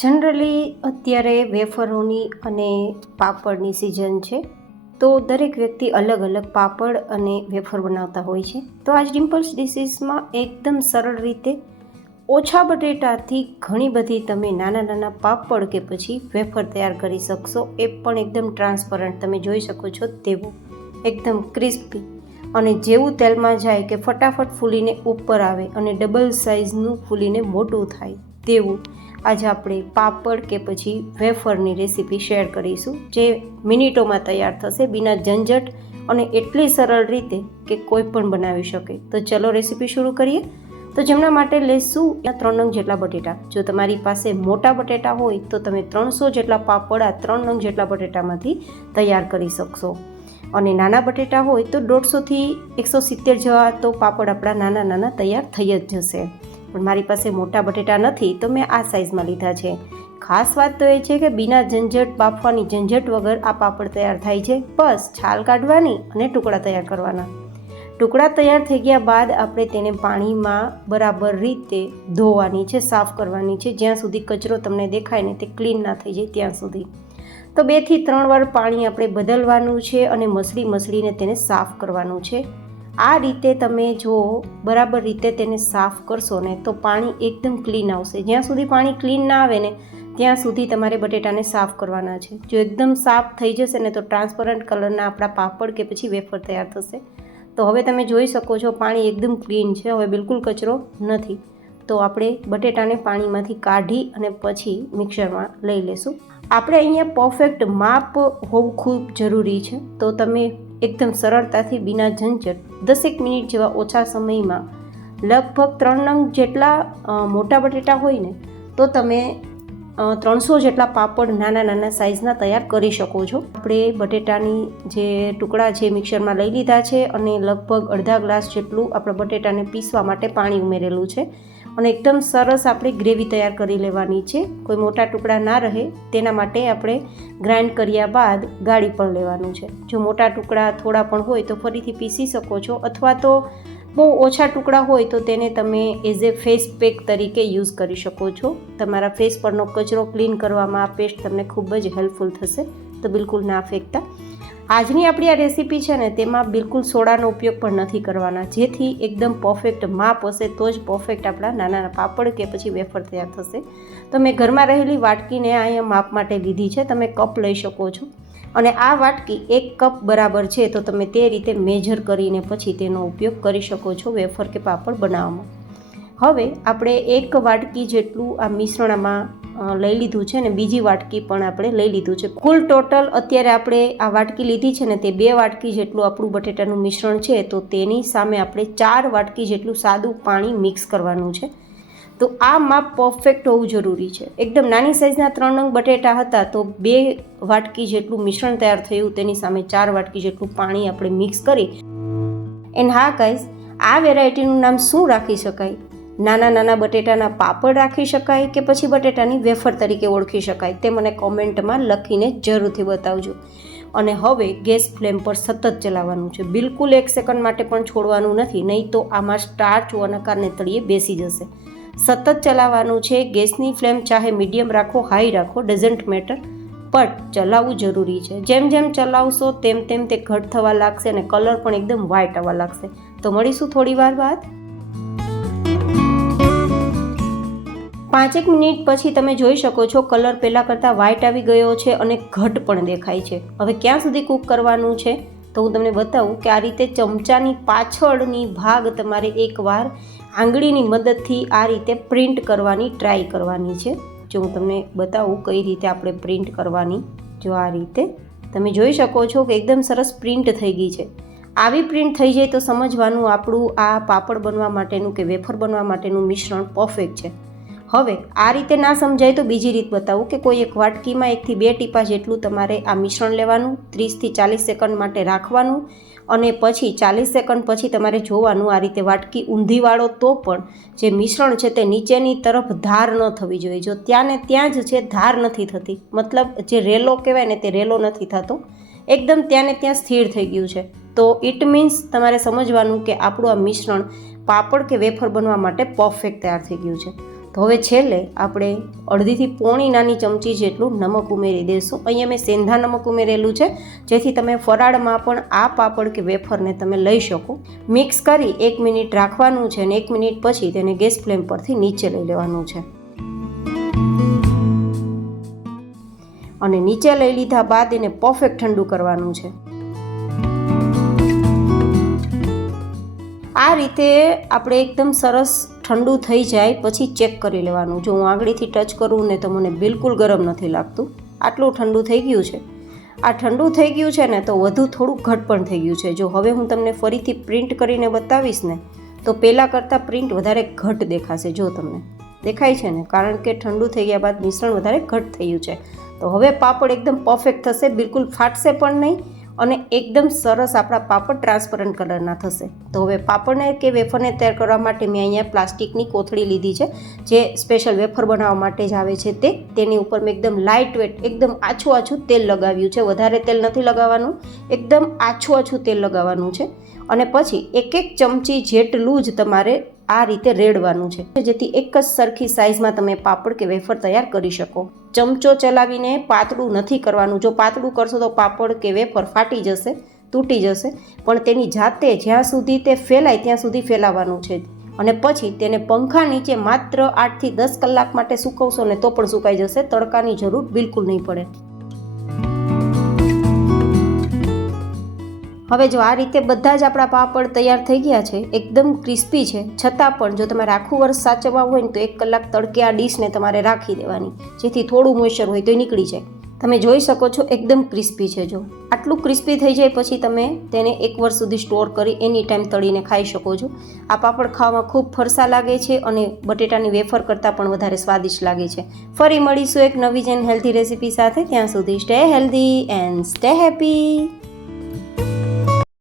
Generally અત્યારે વેફરોની અને પાપડની season છે, તો દરેક વ્યક્તિ અલગ અલગ પાપડ અને વેફર બનાવતા હોય છે. તો આજ ડિમ્પલ્સ ડિશીસમાં એકદમ સરળ રીતે ઓછા બટેટાથી ઘણી બધી તમે નાના નાના પાપડ કે પછી વેફર તૈયાર કરી શકશો. એ પણ એકદમ ટ્રાન્સપરન્ટ, તમે જોઈ શકો છો તેવું એકદમ ક્રિસ્પી અને જેવું તેલમાં જાય કે ફટાફટ ફૂલીને ઉપર આવે અને ડબલ સાઇઝનું ફૂલીને મોટું થાય તેવું આજે આપણે પાપડ કે પછી વેફરની રેસીપી શેર કરીશું, જે મિનિટોમાં તૈયાર થશે બિના ઝંઝટ અને એટલી સરળ રીતે કે કોઈ પણ બનાવી શકે. તો ચલો રેસીપી શરૂ કરીએ. તો જેમના માટે લેશું 3 નંગ જેટલા બટેટા. જો તમારી પાસે મોટા બટેટા હોય તો તમે 300 જેટલા પાપડ આ 3 નંગ જેટલા બટેટામાંથી તૈયાર કરી શકશો, અને નાના બટેટા હોય તો 150થી 170 જેવા તો પાપડ આપણા નાના નાના તૈયાર થઈ જ જશે. પણ મારી પાસે મોટા બટેટા નથી તો મેં આ સાઇઝમાં લીધા છે. ખાસ વાત તો એ છે કે બિના ઝંઝટ, બાફવાની ઝંઝટ વગર આ પાપડ તૈયાર થાય છે. બસ છાલ કાઢવાની અને ટુકડા તૈયાર કરવાના. ટુકડા તૈયાર થઈ ગયા બાદ આપણે તેને પાણીમાં બરાબર રીતે ધોવાની છે, સાફ કરવાની છે, જ્યાં સુધી કચરો તમને દેખાય ને તે ક્લીન ના થઈ જાય ત્યાં સુધી. તો 2 થી 3 વાર પાણી આપણે બદલવાનું છે અને મસળીને તેને સાફ કરવાનું છે. આ રીતે તમે જો બરાબર રીતે તેને સાફ કરશો ને તો પાણી એકદમ ક્લીન આવશે. જ્યાં સુધી પાણી ક્લીન ના આવે ને ત્યાં સુધી તમારે બટેટાને સાફ કરવાના છે. જો એકદમ સાફ થઈ જશે ને તો ટ્રાન્સપરન્ટ કલરના આપણા પાપડ કે પછી વેફર તૈયાર થશે. તો હવે તમે જોઈ શકો છો પાણી એકદમ ક્લીન છે, હવે બિલકુલ કચરો નથી. તો આપણે બટેટાને પાણીમાંથી કાઢી અને પછી મિક્સરમાં લઈ લેશું. આપણે અહીંયા પરફેક્ટ માપ હોવું ખૂબ જરૂરી છે. તો તમે એકદમ સરળતાથી બિના ઝંઝટ 10 મિનિટ જેવા ઓછા સમયમાં લગભગ 3 નંગ જેટલા મોટા બટેટા હોય ને તો તમે 300 જેટલા પાપડ નાના નાના સાઇઝના તૈયાર કરી શકો છો. આપણે બટેટાની જે ટુકડા છે મિક્સરમાં લઈ લીધા છે અને લગભગ અડધા ગ્લાસ જેટલું આપણે બટેટાને પીસવા માટે પાણી ઉમેરેલું છે અને એકદમ સરસ આપણે ગ્રેવી તૈયાર કરી લેવાની છે. કોઈ મોટા ટુકડા ના રહે તેના માટે આપણે ગ્રાઇન્ડ કર્યા બાદ ગાળી પણ લેવાનું છે. જો મોટા ટુકડા થોડા પણ હોય તો ફરીથી પીસી શકો છો, અથવા તો બહુ ઓછા ટુકડા હોય તો તેને તમે એઝ એ ફેસ પેક તરીકે યુઝ કરી શકો છો. તમારા ફેસ પરનો કચરો ક્લીન કરવામાં આ પેસ્ટ તમને ખૂબ જ હેલ્પફુલ થશે, તો બિલકુલ ના ફેંકતા. આજની આપણી આ રેસીપી છે ને તેમાં બિલકુલ સોડાનો ઉપયોગ પણ નથી કરવાના, જેથી એકદમ પરફેક્ટ માપ હશે તો જ પરફેક્ટ આપણા નાના પાપડ કે પછી વેફર તૈયાર થશે. તો મેં ઘરમાં રહેલી વાટકીને અહીંયા માપ માટે લીધી છે. તમે કપ લઈ શકો છો અને આ વાટકી 1 કપ બરાબર છે, તો તમે તે રીતે મેજર કરીને પછી તેનો ઉપયોગ કરી શકો છો વેફર કે પાપડ બનાવવામાં. હવે આપણે 1 વાટકી જેટલું આ મિશ્રણમાં લઈ લીધું છે ને બીજી વાટકી પણ આપણે લઈ લીધું છે. કુલ ટોટલ અત્યારે આપણે આ વાટકી લીધી છે ને તે 2 વાટકી જેટલું આપણું બટેટાનું મિશ્રણ છે, તો તેની સામે આપણે 4 વાટકી જેટલું સાદું પાણી મિક્સ કરવાનું છે. તો આ માપ પરફેક્ટ હોવું જરૂરી છે. એકદમ નાની સાઇઝના 3 નંગ બટેટા હતા તો 2 વાટકી જેટલું મિશ્રણ તૈયાર થયું, તેની સામે 4 વાટકી જેટલું પાણી આપણે મિક્સ કરી. એન્ડ હા ગાઈઝ, આ વેરાયટીનું નામ શું રાખી શકાય? નાના નાના બટેટાના પાપડ રાખી શકાય કે પછી બટેટાની વેફર તરીકે ઓળખી શકાય? તે મને કોમેન્ટમાં લખીને જરૂરથી બતાવજો. અને હવે ગેસ ફ્લેમ પર સતત ચલાવવાનું છે, બિલકુલ 1 સેકન્ડ માટે પણ છોડવાનું નથી, નહીં તો આમાં સ્ટાર્ચ હોવાના કારણે તળિયે બેસી જશે. સતત ચલાવવાનું છે. ગેસની ફ્લેમ ચાહે મીડિયમ રાખો, હાઈ રાખો, ડઝન્ટ મેટર, બટ ચલાવવું જરૂરી છે. જેમ જેમ ચલાવશો તેમ તેમ તે ઘટ થવા લાગશે અને કલર પણ એકદમ વ્હાઇટ આવવા લાગશે. તો મળીશું થોડી વાર બાદ. 5 મિનિટ પછી તમે જોઈ શકો છો કલર પહેલાં કરતાં વ્હાઇટ આવી ગયો છે અને ઘટ પણ દેખાય છે. હવે ક્યાં સુધી કૂક કરવાનું છે તો હું તમને બતાવું કે આ રીતે ચમચાની પાછળની ભાગ તમારે એકવાર આંગળીની મદદથી આ રીતે પ્રિન્ટ કરવાની ટ્રાય કરવાની છે. જો હું તમને બતાવું કઈ રીતે આપણે પ્રિન્ટ કરવાની. જો આ રીતે તમે જોઈ શકો છો કે એકદમ સરસ પ્રિન્ટ થઈ ગઈ છે. આવી પ્રિન્ટ થઈ જાય તો સમજવાનું આપણું આ પાપડ બનવા માટેનું કે વેફર બનવા માટેનું મિશ્રણ પરફેક્ટ છે. હવે આ રીતે ના સમજાય તો બીજી રીત બતાવું કે કોઈ એક વાટકીમાં 1 થી 2 ટીપા જેટલું તમારે આ મિશ્રણ લેવાનું, 30 થી 40 સેકન્ડ માટે રાખવાનું અને પછી 40 સેકન્ડ પછી તમારે જોવાનું આ રીતે વાટકી ઊંધી વાળો તો પણ જે મિશ્રણ છે તે નીચેની તરફ ધાર ન થવી જોઈએ. જો ત્યાં ને ત્યાં જ છે ધાર નથી થતી, મતલબ જે રેલો કહેવાય ને તે રેલો નથી થતો, એકદમ ત્યાં ને ત્યાં સ્થિર થઈ ગયું છે. તો ઇટ મીન્સ તમારે સમજવાનું કે આપણું આ મિશ્રણ પાપડ કે વેફર બનવા માટે પરફેક્ટ તૈયાર થઈ ગયું છે. તો હવે છેલ્લે આપણે અડધીથી પોણી નાની ચમચી જેટલું નમક ઉમેરી દઈશું. અહીંયા મેં સેંધા નમક ઉમેરેલું છે, જેથી તમે ફરાળમાં પણ આ પાપડ કે વેફરને તમે લઈ શકો. મિક્સ કરી 1 મિનિટ રાખવાનું છે અને 1 મિનિટ પછી તેને ગેસ ફ્લેમ પરથી નીચે લઈ લેવાનું છે. અને નીચે લઈ લીધા બાદ એને પરફેક્ટ ઠંડુ કરવાનું છે. આ રીતે આપણે એકદમ સરસ ઠંડુ થઈ જાય પછી ચેક કરી લેવાનું. જો હું આંગળીથી ટચ કરું ને તો મને બિલકુલ ગરમ નથી લાગતું. આટલું ઠંડુ થઈ ગયું છે. આ ઠંડુ થઈ ગયું છે ને તો વધુ થોડું ઘટ પણ થઈ ગયું છે. જો હવે હું તમને ફરીથી પ્રિન્ટ કરીને બતાવીશ ને તો પહેલાં કરતાં પ્રિન્ટ વધારે ઘટ દેખાશે. જો તમને દેખાય છે ને, કારણ કે ઠંડુ થઈ ગયા બાદ મિશ્રણ વધારે ઘટ થયું છે. તો હવે પાપડ એકદમ પરફેક્ટ થશે, બિલકુલ ફાટશે પણ નહીં અને એકદમ સરસ આપણા પાપડ ટ્રાન્સપરન્ટ કલરના થશે. તો હવે પાપડને કે વેફરને તૈયાર કરવા માટે મેં અહીંયા પ્લાસ્ટિકની કોથળી લીધી છે, જે સ્પેશિયલ વેફર બનાવવા માટે જ આવે છે. તેની ઉપર મેં એકદમ લાઇટ વેટ, એકદમ આછું તેલ લગાવ્યું છે. વધારે તેલ નથી લગાવવાનું, એકદમ આછું તેલ લગાવવાનું છે. અને પછી 1 ચમચી જેટલું જ તમારે આ રીતે રેડવાનું છે, જેથી એક જ સરખી સાઇઝમાં તમે પાપડ કે વેફર તૈયાર કરી શકો. ચમચો ચલાવીને પાતળું નથી કરવાનું. જો પાતળું કરશો તો પાપડ કે વેફર ફાટી જશે, તૂટી જશે. પણ તેની જાતે જ્યાં સુધી તે ફેલાય ત્યાં સુધી ફેલાવવાનું છે. અને પછી તેને પંખા નીચે માત્ર 8 થી 10 કલાક માટે સૂકવશો ને તો પણ સુકાઈ જશે. તડકાની જરૂર બિલકુલ નહીં પડે. હવે જો આ રીતે બધા જ આપણા પાપડ તૈયાર થઈ ગયા છે, એકદમ ક્રિસ્પી છે. છતાં પણ જો તમારે આખું વર્ષ સાચવવા હોય ને તો 1 કલાક તડકે આ ડીશને તમારે રાખી દેવાની, જેથી થોડું મોઇશ્ચર હોય તો નીકળી જાય. તમે જોઈ શકો છો એકદમ ક્રિસ્પી છે. જો આટલું ક્રિસ્પી થઈ જાય પછી તમે તેને 1 વર્ષ સુધી સ્ટોર કરી એની ટાઈમ તળીને ખાઈ શકો છો. આ પાપડ ખાવામાં ખૂબ ફરસા લાગે છે અને બટેટાની વેફર કરતાં પણ વધારે સ્વાદિષ્ટ લાગે છે. ફરી મળીશું એક નવી જ હેલ્ધી રેસીપી સાથે. ત્યાં સુધી stay healthy and stay happy.